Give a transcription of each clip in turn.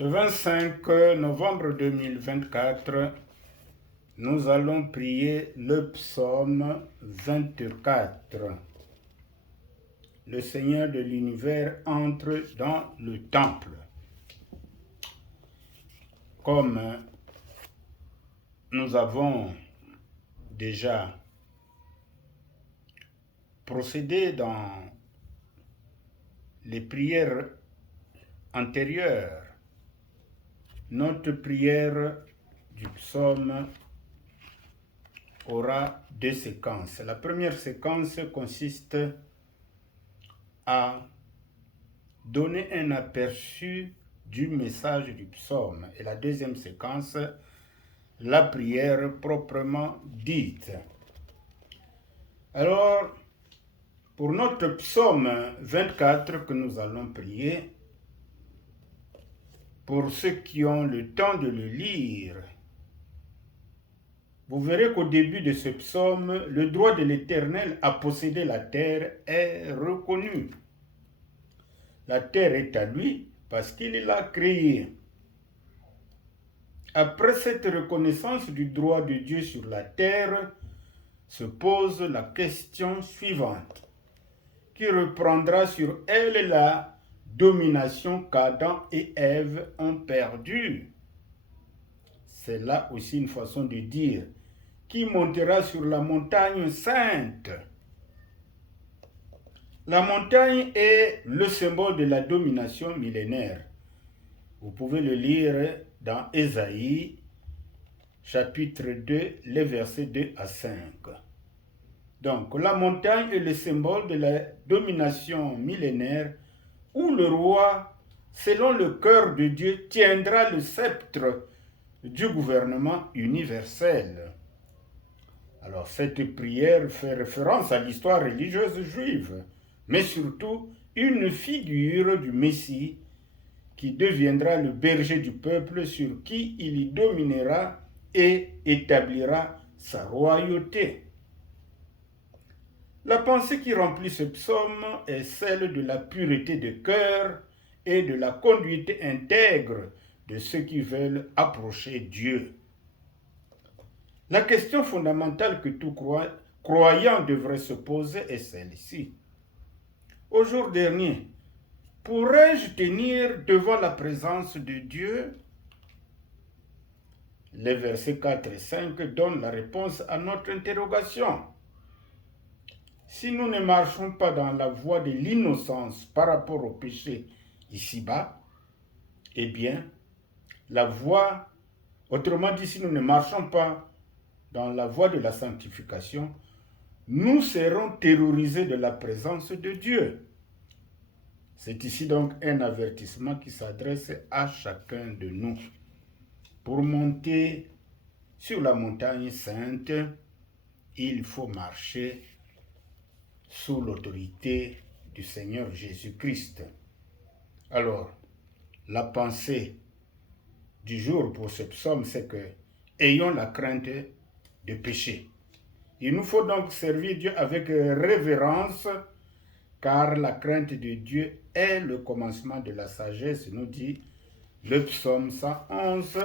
Le 25 novembre 2024, nous allons prier le psaume 24. Le Seigneur de l'univers entre dans le temple. Comme nous avons déjà procédé dans les prières antérieures, notre prière du psaume aura deux séquences. La première séquence consiste à donner un aperçu du message du psaume. Et la deuxième séquence, la prière proprement dite. Alors, pour notre psaume 24 que nous allons prier, pour ceux qui ont le temps de le lire, vous verrez qu'au début de ce psaume, le droit de l'Éternel à posséder la terre est reconnu. La terre est à lui parce qu'il l'a créée. Après cette reconnaissance du droit de Dieu sur la terre, se pose la question suivante, qui reprendra sur elle la domination qu'Adam et Ève ont perdue. C'est là aussi une façon de dire, qui montera sur la montagne sainte. La montagne est le symbole de la domination millénaire. Vous pouvez le lire dans Ésaïe, chapitre 2, les versets 2 à 5. Donc, la montagne est le symbole de la domination millénaire où le roi, selon le cœur de Dieu, tiendra le sceptre du gouvernement universel. Alors, cette prière fait référence à l'histoire religieuse juive, mais surtout une figure du Messie qui deviendra le berger du peuple sur qui il y dominera et établira sa royauté. La pensée qui remplit ce psaume est celle de la pureté de cœur et de la conduite intègre de ceux qui veulent approcher Dieu. La question fondamentale que tout croyant devrait se poser est celle-ci. Au jour dernier, pourrais-je tenir devant la présence de Dieu? Les versets 4 et 5 donnent la réponse à notre interrogation. Si nous ne marchons pas dans la voie de l'innocence par rapport au péché ici-bas, eh bien, la voie, autrement dit, si nous ne marchons pas dans la voie de la sanctification, nous serons terrorisés de la présence de Dieu. C'est ici donc un avertissement qui s'adresse à chacun de nous. Pour monter sur la montagne sainte, il faut marcher sous l'autorité du Seigneur Jésus-Christ. Alors, la pensée du jour pour ce psaume, c'est que ayons la crainte de pécher. Il nous faut donc servir Dieu avec révérence, car la crainte de Dieu est le commencement de la sagesse, nous dit le psaume 111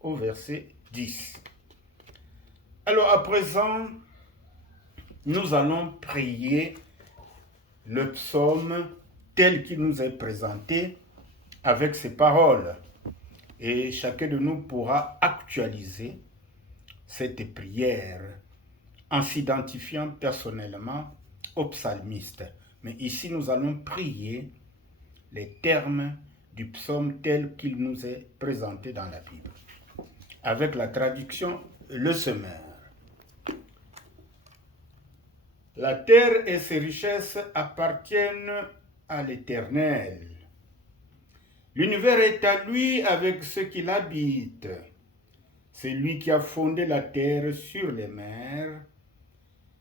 au verset 10. Alors à présent, nous allons prier le psaume tel qu'il nous est présenté avec ses paroles. Et chacun de nous pourra actualiser cette prière en s'identifiant personnellement au psalmiste. Mais ici, nous allons prier les termes du psaume tel qu'il nous est présenté dans la Bible, avec la traduction Le Semeur. La terre et ses richesses appartiennent à l'Éternel. L'univers est à lui avec ceux qui l'habitent. C'est lui qui a fondé la terre sur les mers,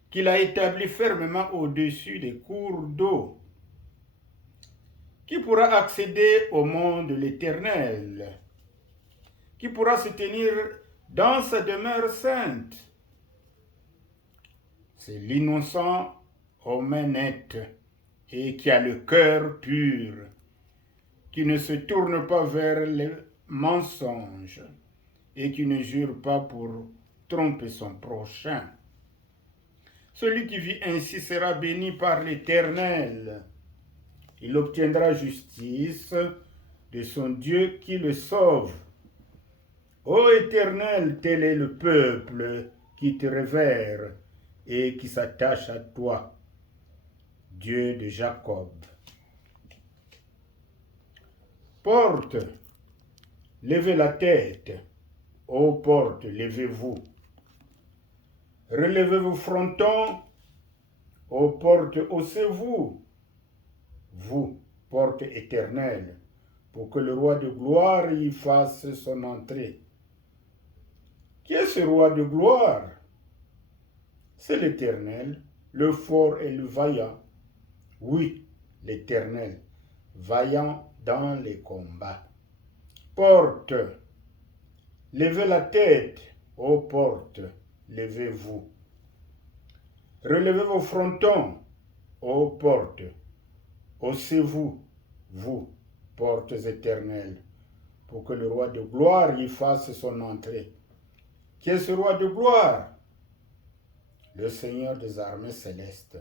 qui l'a établi fermement au-dessus des cours d'eau. Qui pourra accéder au monde de l'Éternel? Qui pourra se tenir dans sa demeure sainte? C'est l'innocent homme net et qui a le cœur pur, qui ne se tourne pas vers les mensonges et qui ne jure pas pour tromper son prochain. Celui qui vit ainsi sera béni par l'Éternel. Il obtiendra justice de son Dieu qui le sauve. Ô Éternel, tel est le peuple qui te révère et qui s'attache à toi, Dieu de Jacob. Porte, levez la tête. Ô porte, levez-vous. Relevez vos frontons. Ô porte, haussez-vous. Vous, porte éternelle, pour que le roi de gloire y fasse son entrée. Qui est ce roi de gloire? C'est l'Éternel, le fort et le vaillant. Oui, l'Éternel, vaillant dans les combats. Porte, levez la tête, ô porte, levez-vous. Relevez vos frontons, ô porte, haussez-vous, vous, portes éternelles, pour que le roi de gloire y fasse son entrée. Qui est ce roi de gloire? Le Seigneur des armées célestes.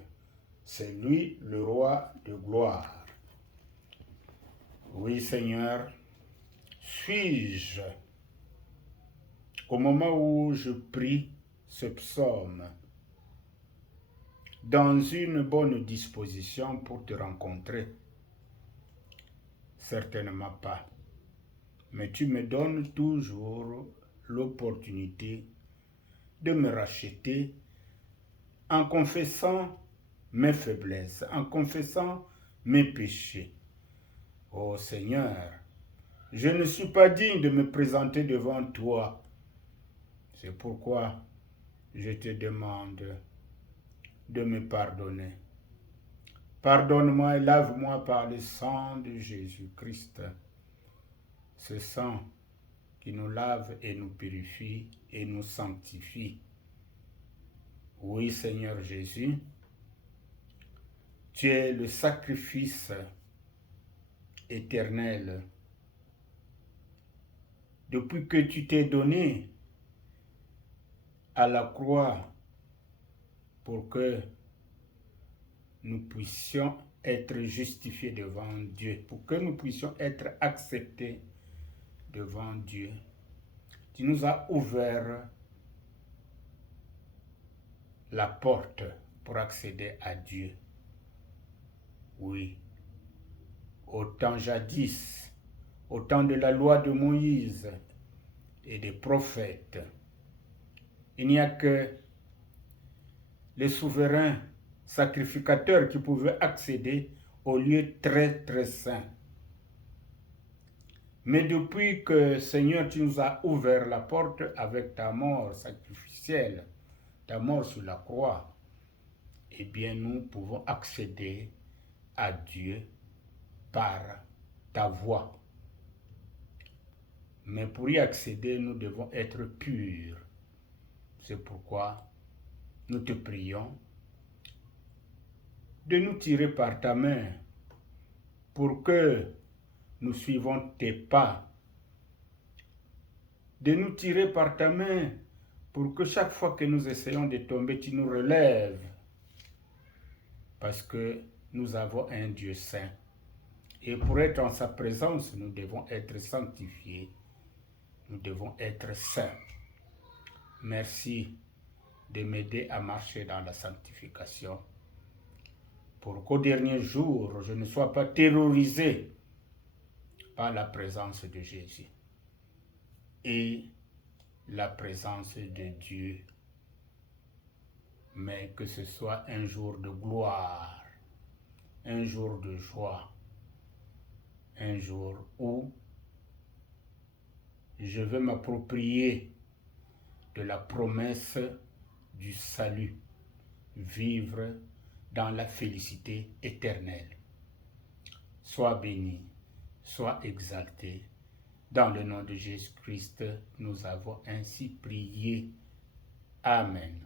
C'est lui le roi de gloire. Oui, Seigneur, suis-je, au moment où je prie ce psaume, dans une bonne disposition pour te rencontrer? Certainement pas. Mais tu me donnes toujours l'opportunité de me racheter en confessant mes faiblesses, en confessant mes péchés. Ô Seigneur, je ne suis pas digne de me présenter devant toi. C'est pourquoi je te demande de me pardonner. Pardonne-moi et lave-moi par le sang de Jésus-Christ. Ce sang qui nous lave et nous purifie et nous sanctifie. Oui, Seigneur Jésus, tu es le sacrifice éternel. Depuis que tu t'es donné à la croix pour que nous puissions être justifiés devant Dieu, pour que nous puissions être acceptés devant Dieu. Tu nous as ouvert la porte pour accéder à Dieu. Oui, au temps jadis, au temps de la loi de Moïse et des prophètes, il n'y a que les souverains sacrificateurs qui pouvaient accéder aux lieux très très saints. Mais depuis que, Seigneur, tu nous as ouvert la porte avec ta mort sacrificielle, ta mort sur la croix, eh bien nous pouvons accéder à Dieu par ta voix. Mais pour y accéder, nous devons être purs. C'est pourquoi nous te prions de nous tirer par ta main pour que nous suivons tes pas. De nous tirer par ta main pour que chaque fois que nous essayons de tomber, tu nous relèves. Parce que nous avons un Dieu saint. Et pour être en sa présence, nous devons être sanctifiés. Nous devons être saints. Merci de m'aider à marcher dans la sanctification. Pour qu'au dernier jour, je ne sois pas terrorisé par la présence de Jésus et la présence de Dieu. Mais que ce soit un jour de gloire, un jour de joie, un jour où je vais m'approprier de la promesse du salut, vivre dans la félicité éternelle. Sois béni, sois exalté. Dans le nom de Jésus-Christ, nous avons ainsi prié. Amen.